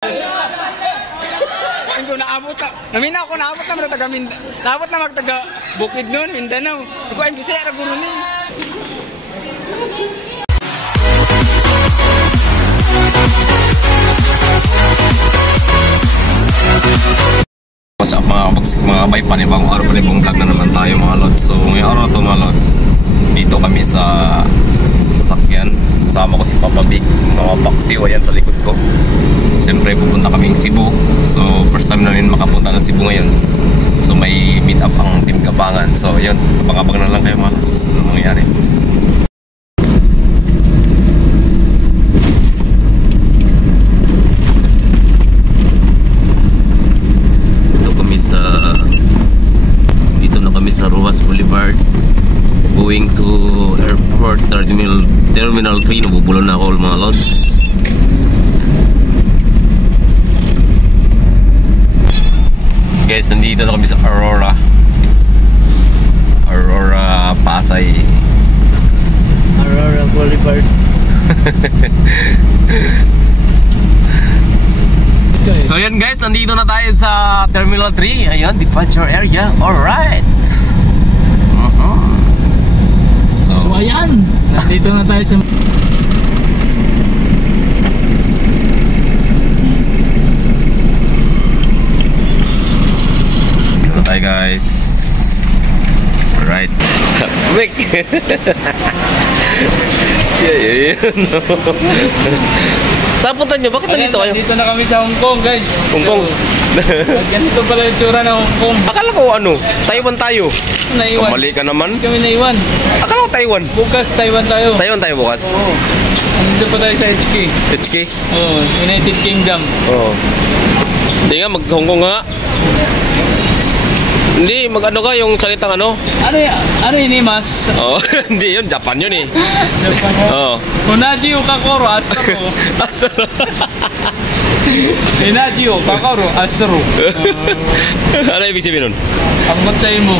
Hindi naabot na. Naminaw ko naabot na mga taga Mindanao. Naabot na mga taga Bukid noon, Mindanao. Iko ay Bisaya ra guro ni. What's up mga bay, panibang araw, panibang vlog na naman tayo mga lods. So ngayong araw to mga lods, dito kami sa sasakyan. Kasama ko si Papa Big, mga paksiw, ayan sa likod ko. Siyempre pupunta kaming Cebu. So first time namin makapunta ng Cebu ngayon. So may meet up ang Team Gapangan. So yun, abang-abang na lang kayo mga lods, ano mangyayari. Dito na kami sa Rojas Boulevard, going to Airport Terminal 3. Nabubulon na ako mga lods. Guys, nandito na kami sa Aurora Pasay. Aurora Boulevard. So yan guys, nandito na tayo sa Terminal 3. Ayan, departure area. Alright. So ayan, nandito na tayo sa dito na tayo guys. Alright. Quick. Yeah. Saan punta nyo? Bakit nandito kayo? Dito na kami sa Hong Kong guys. Hong Kong. Ganito pala yung tsura ng Hong Kong. Akala ko ano? Taiwan tayo. Naiwan. Mali ka naman. Kami naiwan. Akala ko Taiwan. Bukas Taiwan tayo. Taiwan tayo bukas. Oo. Nandito pa tayo sa HK. HK? Oo, United Kingdom. Oo. Sige nga, mag-Hong Kong nga. Hindi, mag-ano ka yung salitang ano? Ano yun mas? Oo, hindi yun. Japan yun eh. Japan. Oo. Unaji o kakoro, astro. Astro. Unaji o kakoro, astro. Ano ibig sabihin nun? Ang magsay mo.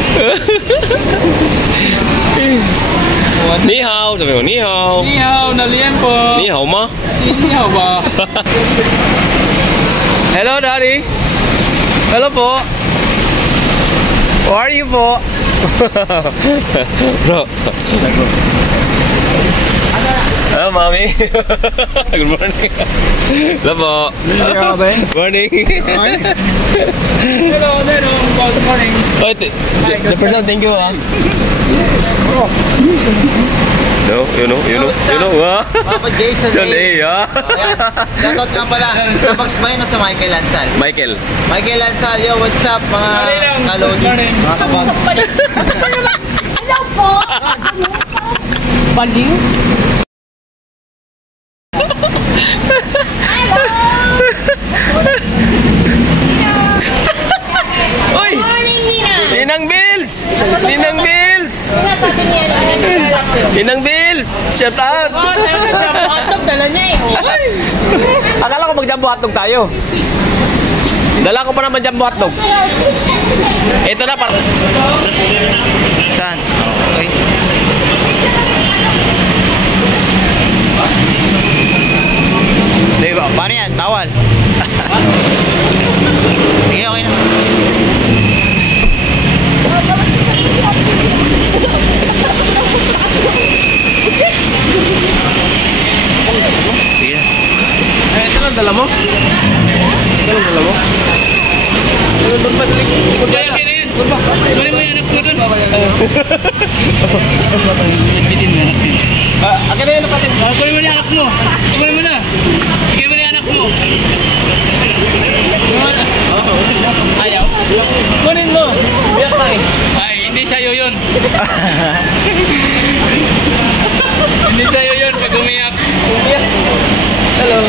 Ni hao, sabi mo, ni hao. Ni hao, naliyan po. Ni hao ma? Ni hao ba? Hello, Daddy. Hello po. How are you po? Bro. Hello, Mommy. Good morning. Hello po. Morning. Hello, good morning. Oh, the person, thank you. You know. Papa Jason A. Shoutout nga pala sa Pagsmay na sa Michael Lansal. Michael Lansal, yo, what's up mga kalodi? Mga kabags. Hello po! Baliw? Uy! Morning, Nina! Ninang Bills! Ninang Bills! Ninang Bills! Shout out! Oh, talaga jumbo hotdog, dala niya eh. Akala ko mag-jumbo hotdog tayo. Dala ko pa naman jumbo hotdog. Ito na para. Saan? Okay. Diba? Paano yan? Bawal. Sige, okay na. Sige. Ito lang dala mo? Ito lang dala mo? Doon pa sa likod. Kaya yan. Kunin mo yung anak mo doon. Bitin mo anak mo. Akin na yun napatin. Kunin mo yung anak mo. Kunin mo na. Kunin mo yung anak mo. Ayaw. Kunin mo. Biyak na eh. Ay, hindi sa'yo yun. Hindi sa'yo yun pag umiyak. Biyak. Hello.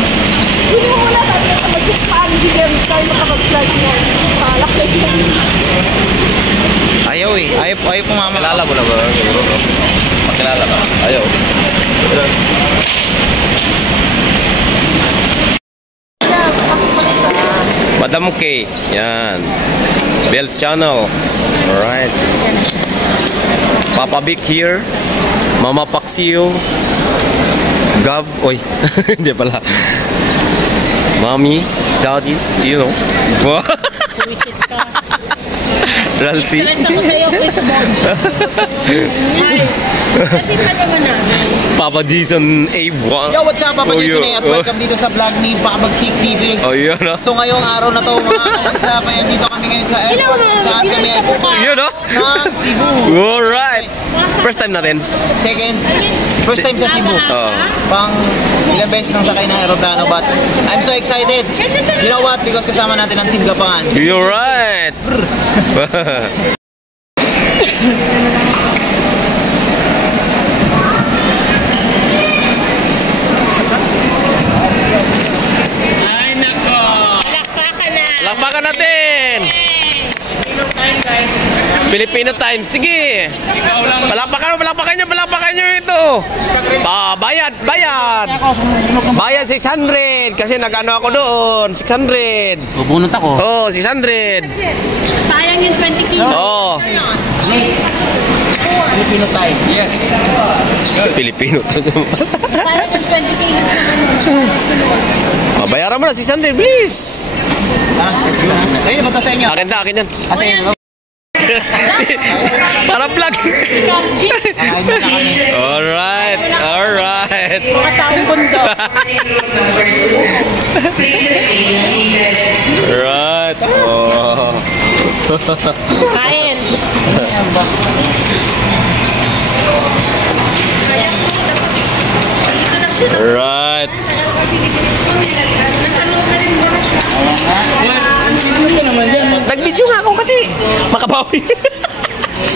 Hindi mo muna sabi na mag-sipaan, hindi tayo makapag-flight mo. Palakay yan. Ayaw eh. Ayaw pumama. Pakilala mo na ba? Pakilala ka? Ayaw. Madam K. Yan. Bell's Channel. Alright. Papa Big here. Mama Paksiw. Gab. Oy. Hindi pala. Mami. Daddy, you know. Buwisit ka. Ralsy. Stress ako sa'yo, Chris Bond. Ay, pati pa naman namin. Papa Jason Abe. Yo, what's up, Papa Oh, Jason yo. at welcome dito sa vlog ni Bakabagsik TV. Oh, yun, no? So ngayong araw na to mga what's up, ayan dito kami ngayon sa airport. Saan kami ay bukas Yun, no? ng Cebu. Alright. First time natin. Second, first time sa Cebu. Oo. Pang ilang beses nang sakay ng aeroplano but I'm so excited. You know what? Because kasama natin ang Team Gapangan. You're right. Ay, nako. Palakpakan na. Lakpakan natin. Filipino time. Sige. Ikaw lang. Palakpakan nyo ito. Bayad. Bayad 600 kasi nag-ano ako doon. 600. Bubunot ako. Oh, 600. Sayang yung 20 kilos. Oh. Filipino time. Yes. Filipino to. Sayang yung 20 kilos naman. Bayaran mo na 600, please. Ayun, bato sa inyo. Akin yan. Kasi Para vlog. Ayun na kami. Alright. Mga taong bundo. Right. Oh. Kain. Right. Ano ka naman yan? Nag-video nga ako kasi makabawi.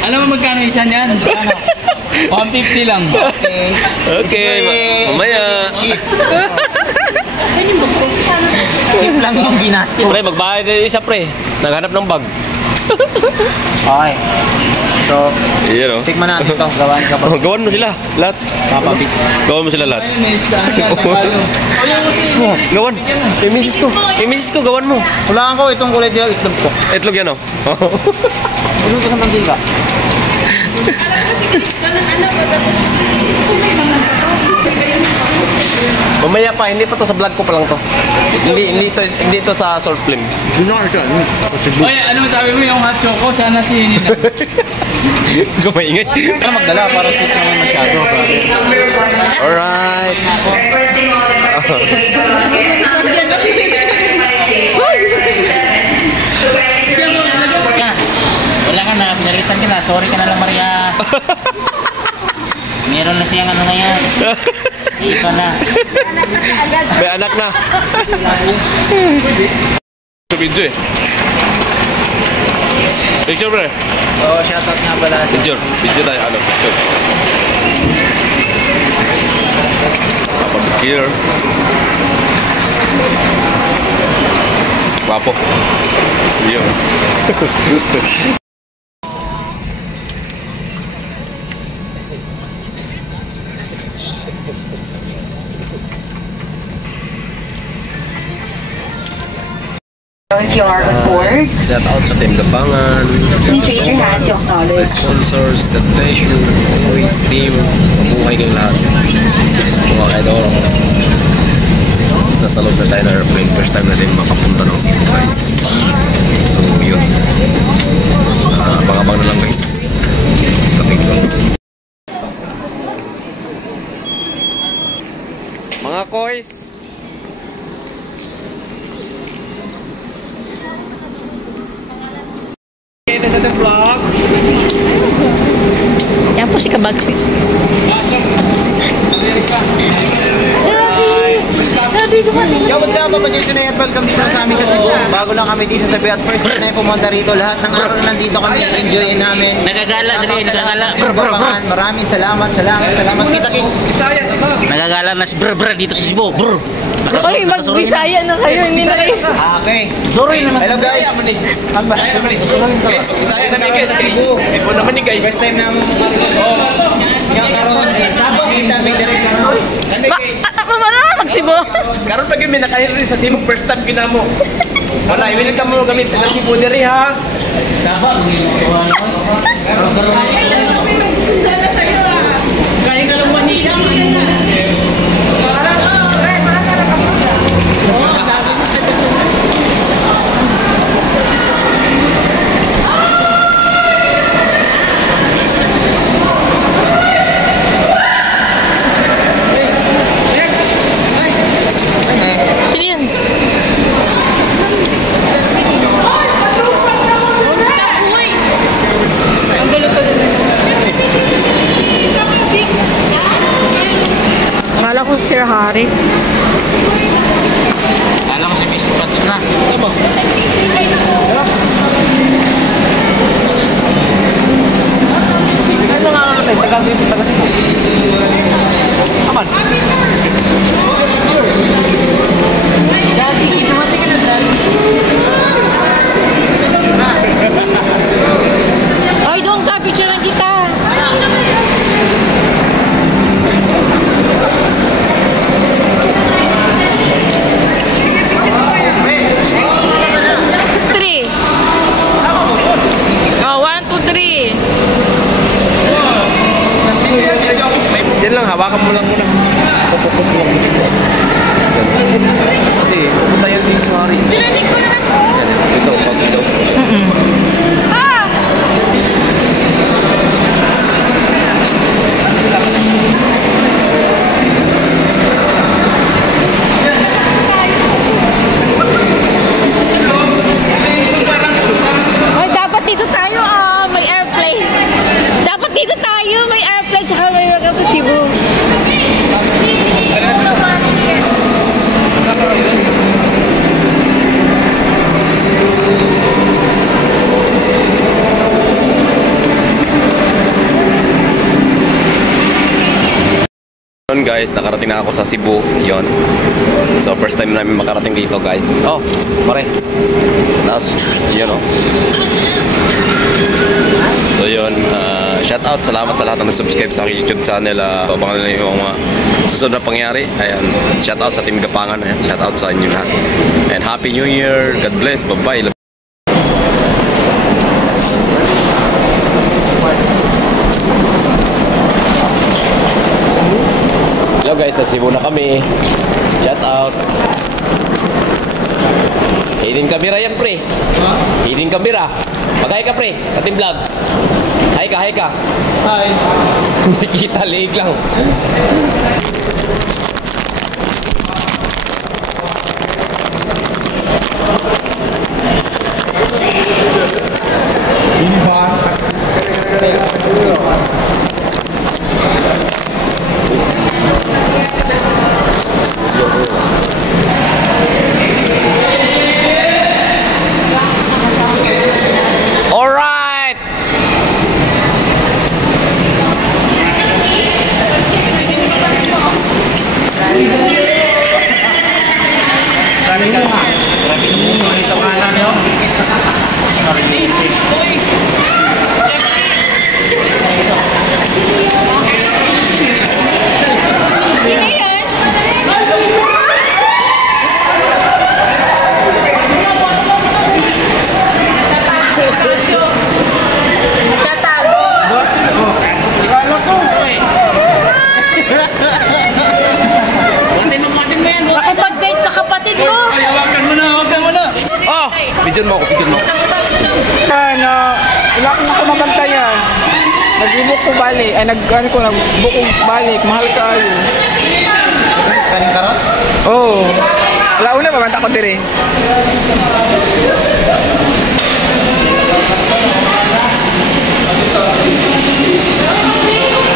Alam mo magkano isa niyan? 150 lang. Okay, mamaya. Tip lang yung ginasto. Pre, magbayad na isa pre. Naghanap ng bag. Okay. So, Iyan o. tikman natin ito. Gawan ka pa. Gawan mo sila. Lahat. Papabig. Gawan mo sila lahat. Ay, may isa. Ayaw mo si Mrs. Gawan. May misis ko. May misis ko. Gawan mo. Hulaan ko itong kulay nila itlog ko. Itlog yan o. Ulo ko sa mantika. Mamaya pa. Hindi pa to sa vlog ko pa lang to. Hindi to sa short film. Oye, ano sabi mo yung hot choco? Sana si Nina. Kumaingay. Kaya magdala para sis naman masyado. Alright. Wala ka na, pinalitan kita. Sorry ka na lang, Maria. Meron na siyang ano ngayon. Ikaw na. May anak na. Sa video eh. Picture pre. Oo, shoutout nga pala. Picture. Video tayo. Ano? Picture. Papabikir. Guwapo. Yun. If you are on board, Shout out sa Team Gapangan. please raise your hand to Sa acknowledge. sponsors, The Pleasure, Always Team, mabuhay kayong lahat. Mga kaidol. Nasa loob na tayo ng airplane. First time natin makapunta ng Cebu guys. So yun. Abang-abang na lang guys. Kapito. Mga koys. Ito sa vlog. Yan po si Kabagsit. Yo, what's up, Papa Jason at welcome dito sa amin sa Cebu. Bago lang kami dito sa Cebu at first time na pumunta rito. Lahat ng araw na nandito kami, enjoyin namin. Nagagala dali, nagagala. Gapangan. Maraming salamat kita kids. Nagagala na si Brr dito sa Cebu. Brr. Oy, mag-Bisaya na kayo. Hindi na kayo. Okay. Sorry naman. Hello guys. Amba. Isaya namin guys. Cebu. Cebu naman ni guys. First time na yung karoon. Kita may direct Ako man magsibo. Karon pag may nakain rin sa Cebu first time ginamo. Wala, iwili ka mo gamit na Cebu diri ha. Kaya ka lang Manila mo yan. Hari. Alam mo si Miss Patso na. Sabo. Ano nga natin? Taga-Cebu. Aman. Dati, dumating ka na dyan. Ay, doon ka. Picture lang kita. Three. Oh, 1, 2, 3. Yan lang, hawakan mo lang muna. Pupukus mo lang. Kasi pupunta yan si Kari. Ito, pag-ilaw sa siya. Ay, dapat dito tayo. May airplane. Dapat dito tayo. May airplane. Tsaka may welcome to Cebu. Guys, nakarating na ako sa Cebu. Yon. So first time namin makarating dito, guys. Oh, pare. Yun oh. So yun, shout out, salamat sa lahat ng subscribe sa aking YouTube channel. Abangan nila yung susunod na pangyari. Ayan, shout out sa Team Gapangan. Ayan, shout out sa inyo lahat. And Happy New Year. God bless. Bye-bye. Hello guys, nasa Cebu na kami. Shout out. Hidden camera yan, pre. Hidden camera. Mag-hi ka, pre. Ating vlog. Hi ka, hi ka. Hi. Nakikita, liig lang. Alright! Nakipag-date sa kapatid mo. Hawakan mo na. Oh! Pidyon mo ako, pidyon mo. Ano, wala ko na ako mabantayan. Nag-book ko balik. Ay, nag-book ko balik. Mahal ka ayo. Kaning karon? Oo. Wala una, babanta ko dire.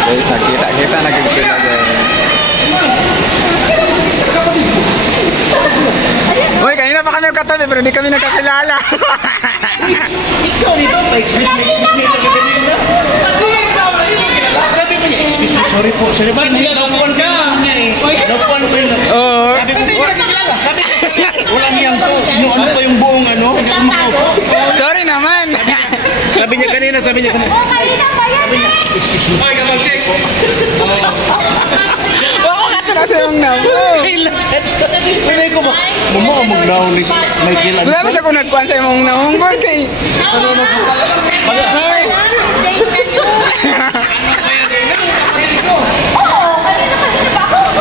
Guys, nakita nag-sila guys. Uy, kanina pa kami katabi pero di kami nagkakilala. Ikaw nito, excuse me, nagkakilala. Sabi mo niya, excuse me, sorry po. Napuan ka. Napuan ko yun. Oo. Sabi ko, walang yang to. Yung ano pa yung buong ano, hindi ko makaupo. Sorry naman. Sabi niya kanina. Sabi niya, excuse me. Oy, kapag-check. Oo, katulad sa yung nabo. Sabi ko ba, mama ka mag-naon ni Michael Anson? Wala ba sa kung nagkuhan sa imong naunggon kay... Ano na po talaga? Ay!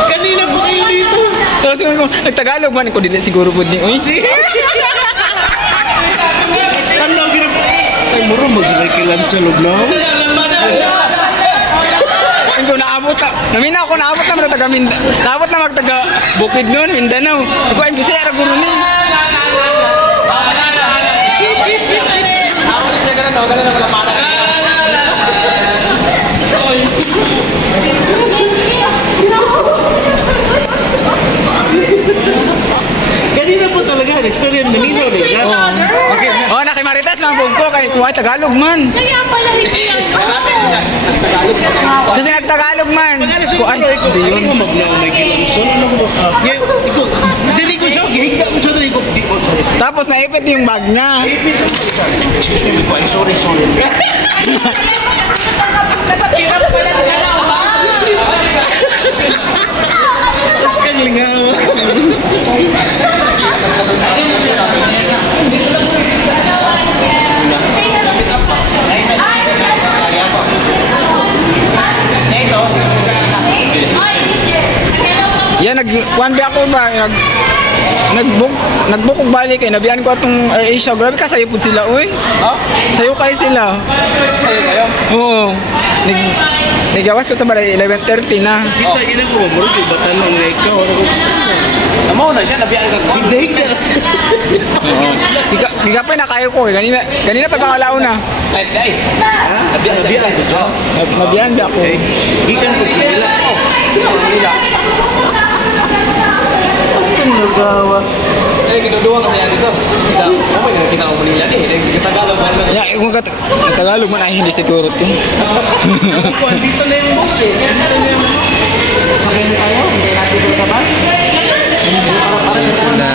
Kanina po kayo dito. Tapos ko, nagtagalog man ko dili siguro po ni. Uy! Ano ginagawa? Ay, muro mag-Michael Anson, no? Hindi ko naabot. Namina ako naabot na mga taga-Mindanao. Naabot na mga taga-Bukid noon, Mindanao. Ako ay bisaya ra guro ni. rin, naminaw rin. Okay. Oh, nakimaritas ng bugko kay kuha Tagalog man. Kaya pala hindi yan. Kasi nagtagalog man. Kuha ay, hindi yun. Ano magnaw may kilangson? Ano mo? Ikaw, dili ko siya, gihigda ko siya, dili ko. Sorry. Tapos naipit yung bag niya. Excuse me, sorry. Tapos kang lingaw. Yan, nag-one day ako ba? Nag-book og balik kay nabiyan ko atong AirAsia. Grabe ka sayo pud sila, uy. Ha? Sayo kay sila. Sa'yo kayo? Oo. Nagawas ko sa balay 11:30 na. Kita, ina ko, mamurot yung batan lang na ikaw. Namaw na siya, nabiyaan ka ko. Hindi ka. Oo. Gigapay na kayo ko. Ganina pa pangalaw na. Live day. Ha? Nabiyaan ko siya. Nabiyan ba ako? Gikan ko sila. Mas kang nagawa. Kinuduwa kasi yan dito. Kita ko Manila eh. Tagalog man. Ya, kung Tagalog man ay hindi siguro to. Dito na yung boss eh. Dito na yung... Sakay na tayo? Hindi natin sa tabas? Para sa sila.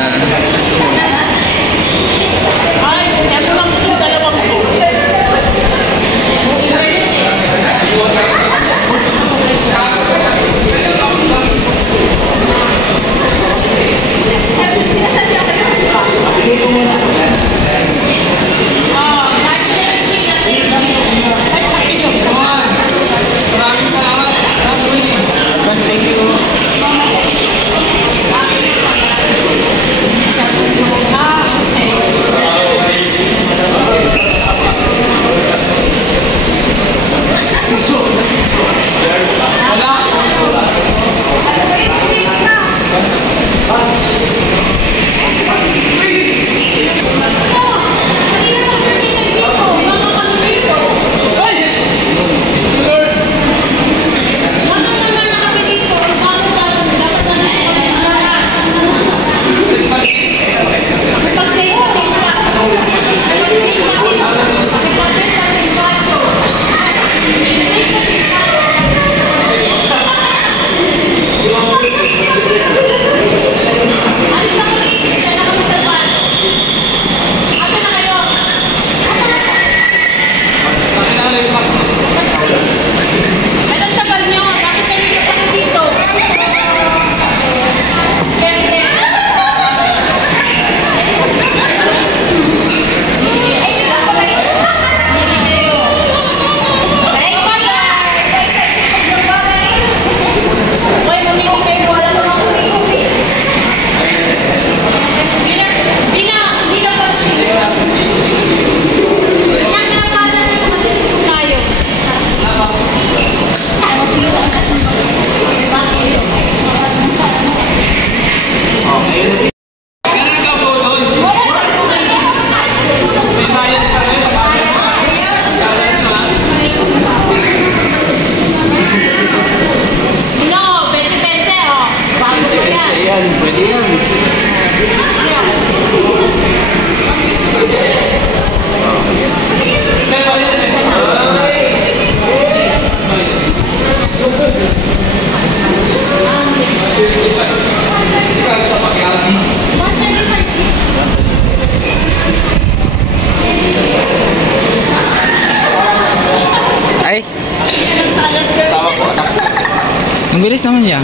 Ang bilis naman yan.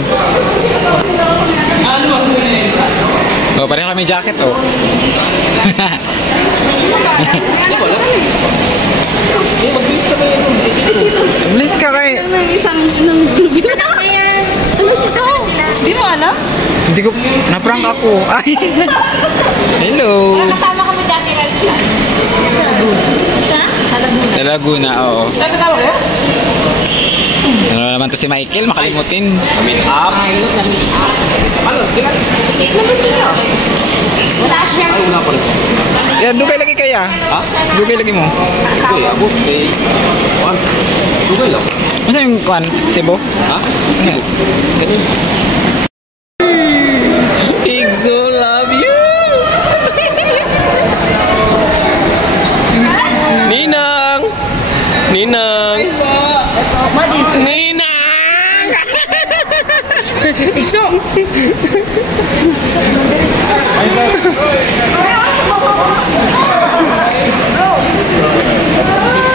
Oh, pareho kami jacket, oh. Mabilis ka kay... Isang ano ito? Di mo alam? Hindi ko... Naprank ako. Ay! Hello! Kasama kami dati kayo sa Laguna. Sa Laguna, oo. Kasama kayo? Ano naman to si Michael, makalimutin. Meet up. Ano? Wala siya. Ay, wala pa rin. Dugay lagi kaya? Ha? Dugay lagi mo. Okay, ako. Okay. One. Dugay lang. Masa yung kwan? Cebu? Ha? Cebu. Ganyan. Pigso, love you!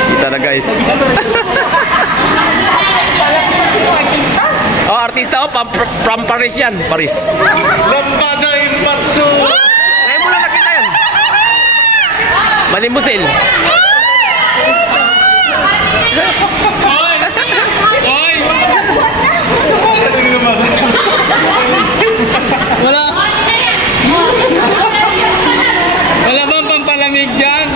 Kita na guys. Oh, artista oh, from Paris yan. Paris. Lambaga Impatso! Ngayon mo lang nakita yan. Manimusil. Wala. Wala bang pampalamig dyan?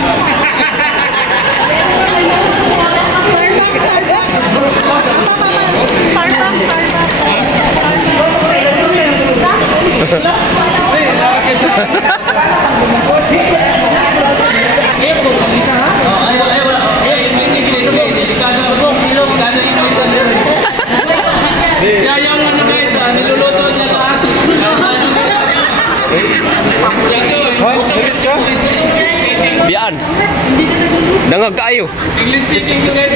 Kaya yung ano guys, niluluto niya lahat. Bian. Dangag kaayo. English speaking to guys,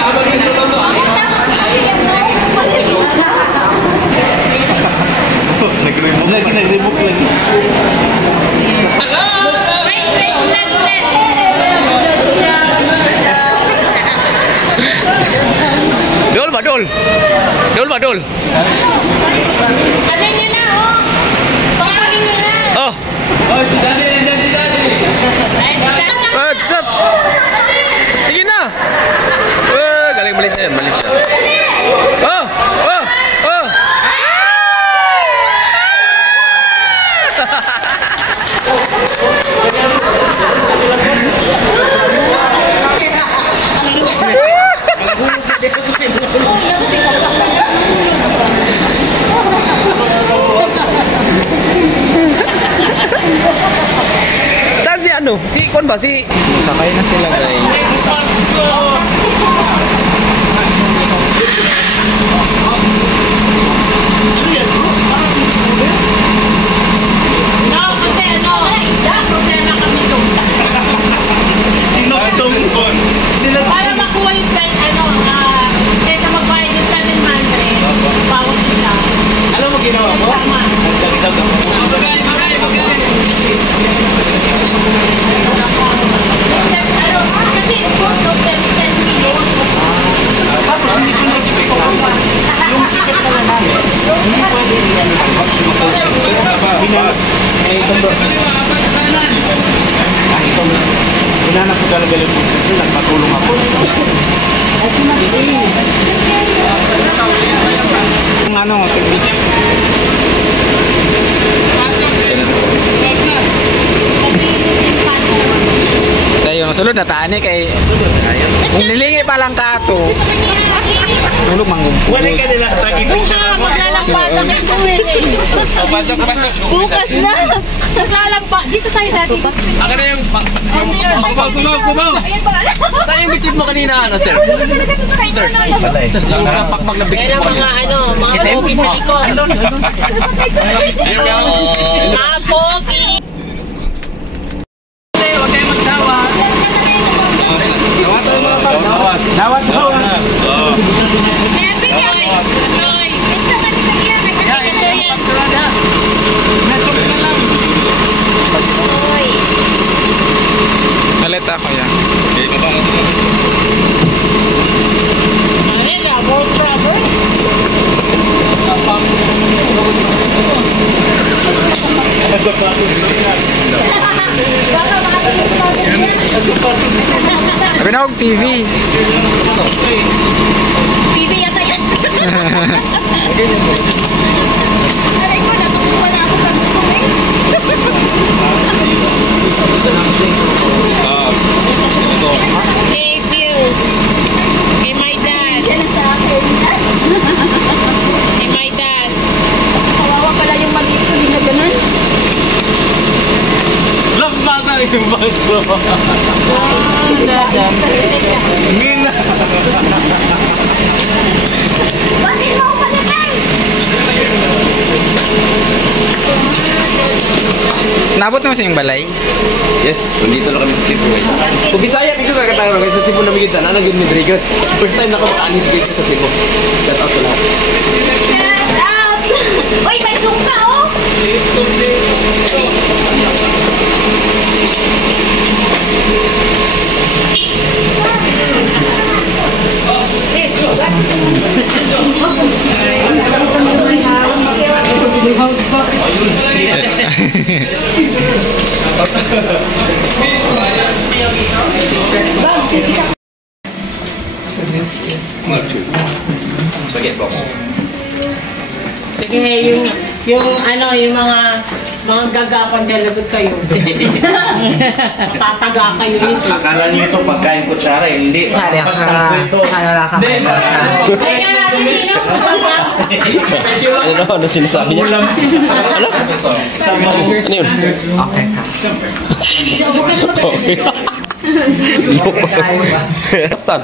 habang niluluto. Nag-remove lang. Dol ba dol? Dol ba dol? Ano niya na, oh? Paparin niya na. Oh, Oh, si Daddy, nandiyan si Daddy. what's up? Sige na. Galing Malaysia yan, Malaysia. Oh, oh, oh. Saan si ano? Si Kon ba? Si... Sakay na sila guys. Para makuha yung kaysa magbayad yung 700, bawat isa. Alam mo ginawa mo? Nagdagdag ako. Kasi good of them 10 million. Tapos hindi ko na-expect. Yung ticket pala namin, hindi pwede hinanap ko talaga yung position, nagpatulong ako. Ang ano, technique. Tayo, sulod na tani kay... Kung nilingi pa lang ka to, tulog manggong. Wala ka nila, taging picture ako. Maglalampa kami uwi. Pasok, pasok. Bukas na. Maglalampa. Dito tayo dati. Ako na yung... Kubaw. Saan yung bitid mo kanina, ano, sir? Sir, yung pakpak na bitid mo kanina. Mga pogi sa likod. Mga pogi. Huwag kayo magsawa. Nawat mo. Nalit ako yan. Sabi na huwag TV. TV yata yan. Aray ko, natutuwa na ako sa gutom eh. Hey, views. Hey, my dad. Yan ang sa akin. Hey, my dad. Kawawa pala yung maliit ko, di na ganun. Lambaga Impatso. Ngina. Bakit mo ako palakay? Nabot naman sa yung balay. Yes, nandito lang kami sa Cebu guys. Kung Bisaya, ikaw kakatawa guys sa Cebu na migid na naging midrigot. First time na ako makaanid dito sa Cebu. Shout out sa lahat. Shout out! Uy, may sungka oh! Sige, yung ano, yung mga gagapon niya, lagot kayo. Tataga kayo nito. Akala niyo ito pagkain kutsara, hindi. Sari ka. Halala ka. Kaya namin nila Ano sinasabi niya? Ulam. Ano? Sama mo. Ano yun? Okay. Saan?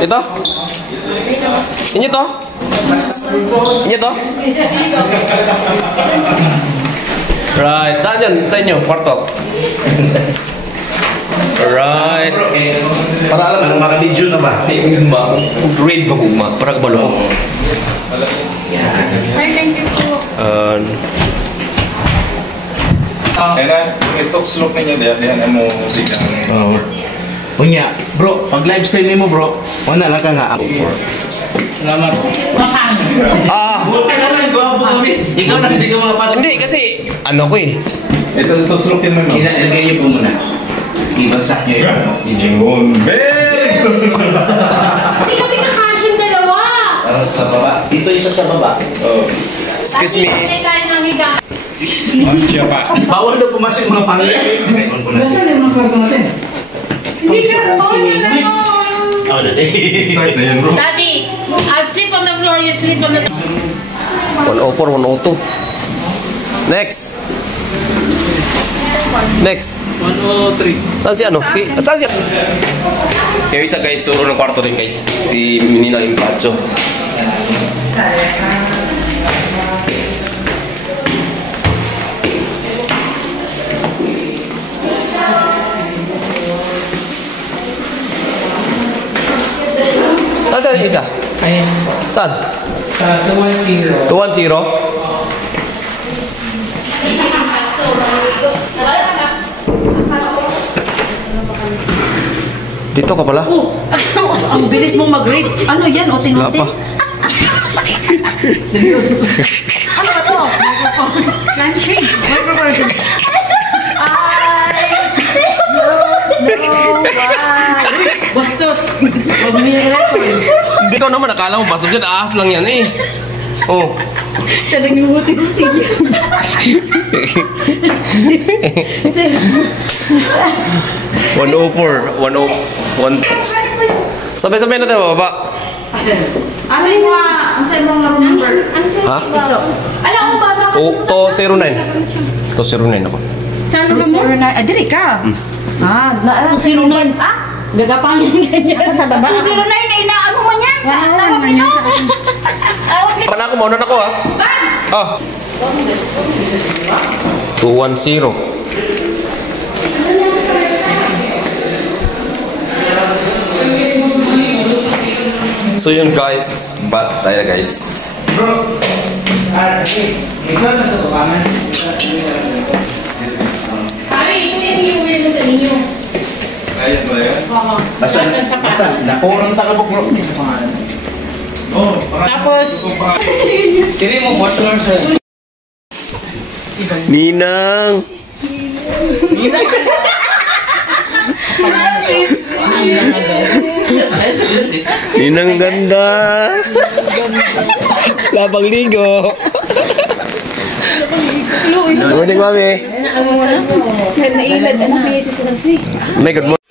Ito? Inyo to? Inyo to? Right. Saan yun? Sa inyo? Kwarto? Alright. Para alam Ano maka-video na ba? Ugma. Grade ba ugma? Para kabalo. Kaya itok slope ninyo diyan mo musika. Oo. Unya, bro, pag live stream mo bro, wala lang ka nga ako. Mahal. Buti na lang, gwapo kami. Ikaw na hindi ka makapasok. Hindi kasi ano ko eh. Ito slope din mo. Ilagay niyo po muna. Ibagsak niyo yun. Yun. Big! Hindi ka kashin dalawa. Parang sa baba. Dito isa sa baba. Oh. Excuse me. Hindi tayo nang higa. Siya pa. Bawal daw pumasok yung mga pangit. Nasaan yung mga karto natin? Hindi ka Oh, dali. Start na yan, bro. Daddy, I'll sleep on the floor, you sleep on the 104, 102. Next. Next. 103. Saan si ano? Saan si... Yung isa guys, suro ng kwarto rin guys. Si Nina Impacho. Saan yung isa? Ayan. Saan? Sa 210. 210? Dito ka pala? Ang bilis mong mag-rate. Ano yan? Wala Oting-oting? pa. Ano ba to? Handshake. Microphone. Bastos. Huwag mo yung record. Hindi ko naman, akala mo bastos yan. Aas lang yan eh. Oh. Siya nag-iuti-uti. Sis. 104. 101. Sabay-sabay natin bababa. Asay mo nga. Ansay mo nga number. Ha? So, alam mo ba? 209. 209 ako. Saan mo? 209. Ah, dili ka. Ah, 209. Ah? Gagapangin ganyan. Ako sa baba. 209 na inaano mo yan. Sa tama mo yan. Pana ako, mauna na ako ha. Ah. 210. So yun guys, bat tayo guys. Bro, ikaw na sa babangan. Pare, ito yung uwi mo sa inyo. Ayan ba yan? Basta, nakurang takabok bro. Oh, Tapos, Tiri mo, watch lang siya. Ninang! Ninang ganda! Lapang ligo! Good morning, mami! Nailad, anak niya si Sinang. May good morning.